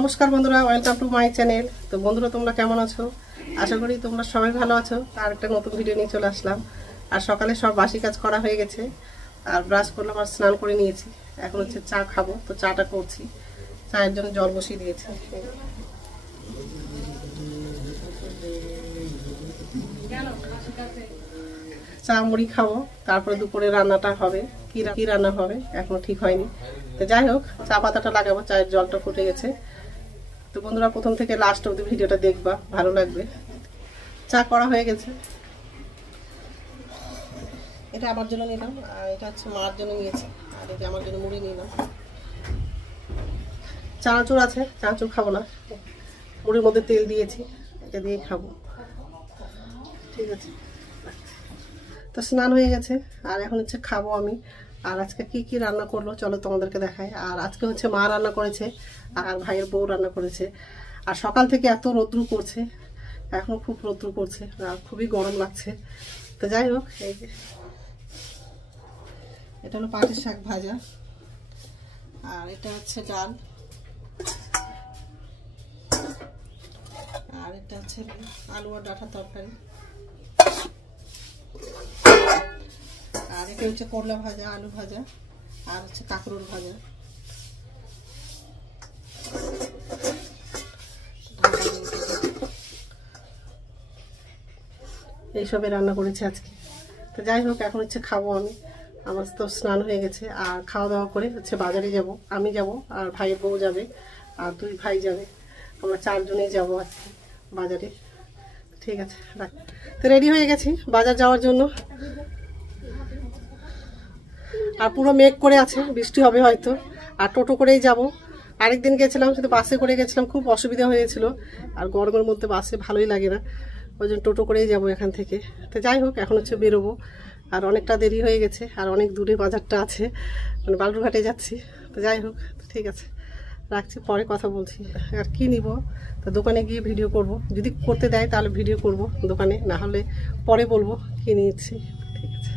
নমস্কার বন্ধুরা, welcome to my channel. তো বন্ধুরা, তোমরা কেমন আছো? আশা করি তোমরা সবাই ভালো আছো। আর একটা নতুন ভিডিও নিয়ে চলে আসলাম। আর সকালে সব বাসি কাজ করা হয়ে গেছে, আর ব্রাশ করলাম আর স্নান করে নিয়েছি। এখন হচ্ছে চা খাবো, তো চাটা করছি। চায়ের জন্য জল বসিয়ে দিয়েছি। চা মুড়ি খাবো, তারপরে দুপুরে রান্নাটা হবে। কি রান্না হবে এখনো ঠিক হয়নি। তো যাই হোক, চা পাতাটা লাগাবো, চায়ের জলটা ফুটে গেছে। তো বন্ধুরা, প্রথম থেকে লাস্ট অবধি ভিডিওটা দেখবা, ভালো লাগবে। চা করা হয়ে গেছে। এটা আমার জন্য নিলাম, আর এটা হচ্ছে মার জন্য নিয়েছি, আর এটা আমার জন্য মুড়ি নিলাম। চানাচুর আছে, চানাচুর খাবো না, মুড়ির মধ্যে তেল দিয়েছি, এটা দিয়ে খাবো। ঠিক আছে, তো স্নান হয়ে গেছে, আর এখন হচ্ছে খাবো আমি। আর আজকে কি কি রান্না করলো চলো তোমাদেরকে দেখাই। আর আজকে হচ্ছে মা রান্না করেছে, আর ভাইয়ের বউ রান্না করেছে। আর সকাল থেকে এত রৌদ্র করছে, এখন খুব রৌদ্র করছে, আর খুবই গরম লাগছে। তো যাই হোক, এই যে এটা হলো পাটের শাক ভাজা, আর এটা হচ্ছে ডাল, আর এটা হচ্ছে আলু আর ডাঁটার তরকারি, আর এটা হচ্ছে করলা ভাজা, আলু ভাজা, আর হচ্ছে কাঁকরোল ভাজা। এইসবে রান্না করেছি আজকে। তো যাই হোক, এখন হচ্ছে খাবো আমি। আমার তো স্নান হয়ে গেছে, আর খাওয়া দাওয়া করে হচ্ছে বাজারে যাব। আমি যাব, আর ভাইয়ের বউ যাবে, আর দুই ভাই যাবে। আমরা চারজনেই যাবো আজকে বাজারে। ঠিক আছে, রাখ। তো রেডি হয়ে গেছি বাজার যাওয়ার জন্য। আর পুরো মেঘ করে আছে, বৃষ্টি হবে হয়তো। আর টোটো করেই যাব। আরেকদিন গেছিলাম, শুধু বাসে করে গেছিলাম, খুব অসুবিধা হয়েছিল। আর গরমের মধ্যে বাসে ভালোই লাগে না, ওই জন্য টোটো করেই যাবো এখান থেকে। তো যাই হোক, এখন হচ্ছে বেরোবো। আর অনেকটা দেরি হয়ে গেছে, আর অনেক দূরে বাজারটা আছে, মানে বালুরঘাটে যাচ্ছি। তো যাই হোক, ঠিক আছে, রাখছি, পরে কথা বলছি। আর কি নিব, তো দোকানে গিয়ে ভিডিও করব, যদি করতে দেয় তাহলে ভিডিও করব দোকানে, না হলে পরে বলবো কি নিচ্ছি। ঠিক আছে।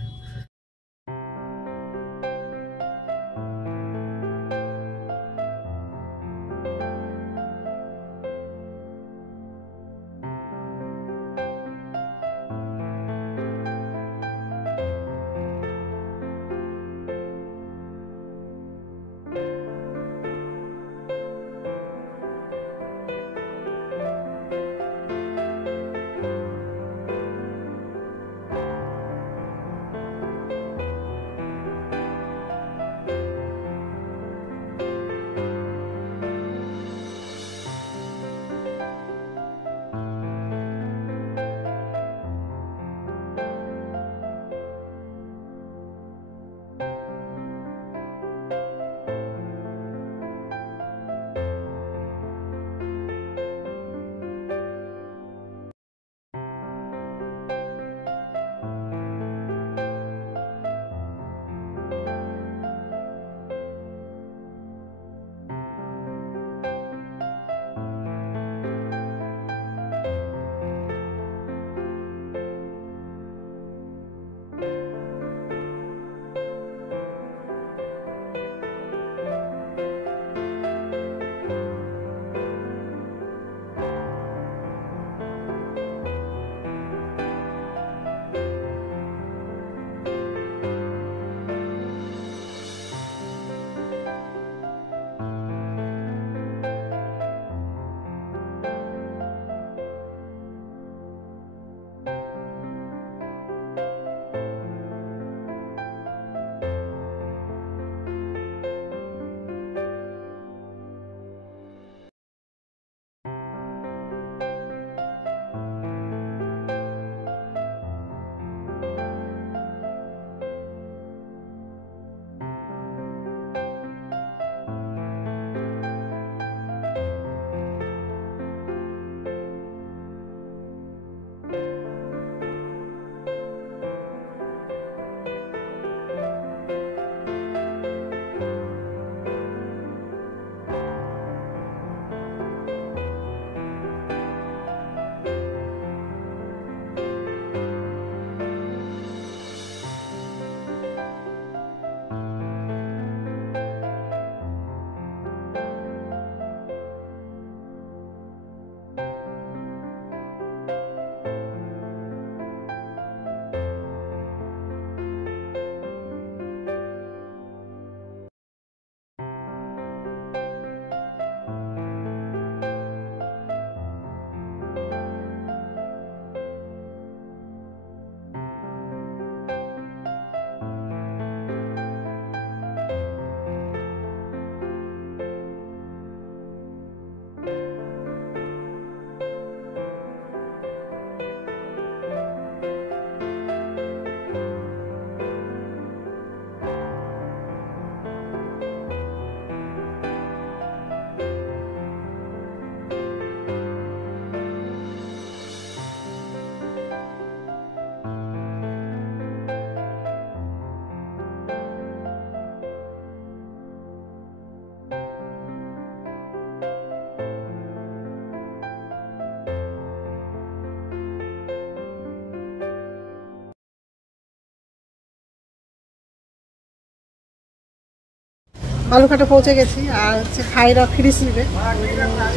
বালুরঘাটে পৌঁছে গেছি, আর হচ্ছে ভাইরা ফ্রিজ নিবে,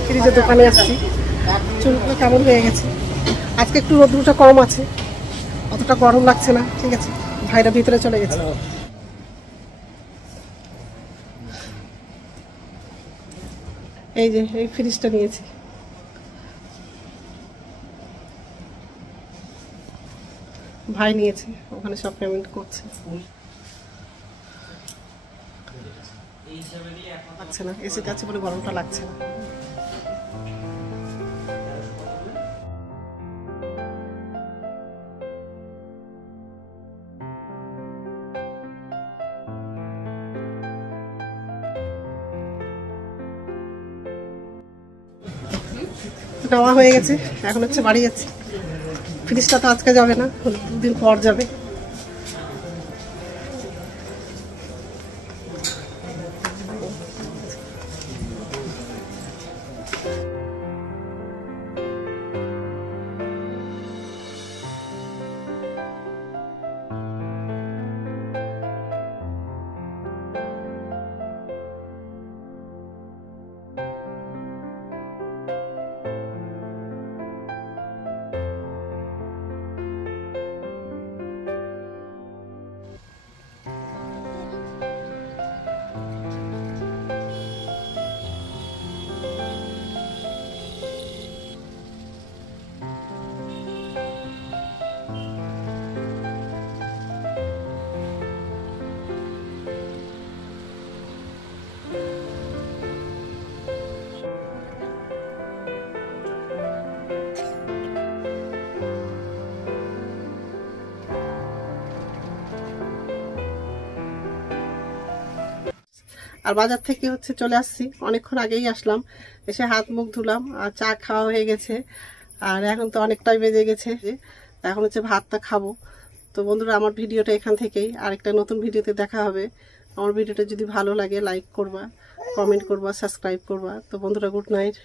ফ্রিজের দোকানে আসছি। চুলগুলো কেমন হয়ে গেছে, আজকে একটু রোদ্রুটা কম আছে, অতটা গরম লাগছে না। ঠিক আছে, ভাইরা ভিতরে চলে গেছে। এই যে এই ফ্রিজটা নিয়েছি। ভাই নিয়েছে, ওখানে সব পেমেন্ট করছে। লাগছে না, এসিতে আছে বলে গরমটা লাগছে না। নেওয়া হয়ে গেছে, এখন হচ্ছে বাড়ি যাচ্ছি। ফ্রিজটা তো আজকে যাবে না, 2 দিন পর যাবে। আর বাজার থেকে হচ্ছে চলে আসছি, অনেকক্ষণ আগেই আসলাম। এসে হাত মুখ ধুলাম, আর চা খাওয়া হয়ে গেছে। আর এখন তো অনেকটাই বেজে গেছে, এখন হচ্ছে ভাতটা খাবো। তো বন্ধুরা, আমার ভিডিওটা এখান থেকেই, আরেকটা নতুন ভিডিওতে দেখা হবে। আমার ভিডিওটা যদি ভালো লাগে লাইক করবা, কমেন্ট করবা, সাবস্ক্রাইব করবা। তো বন্ধুরা, গুড নাইট।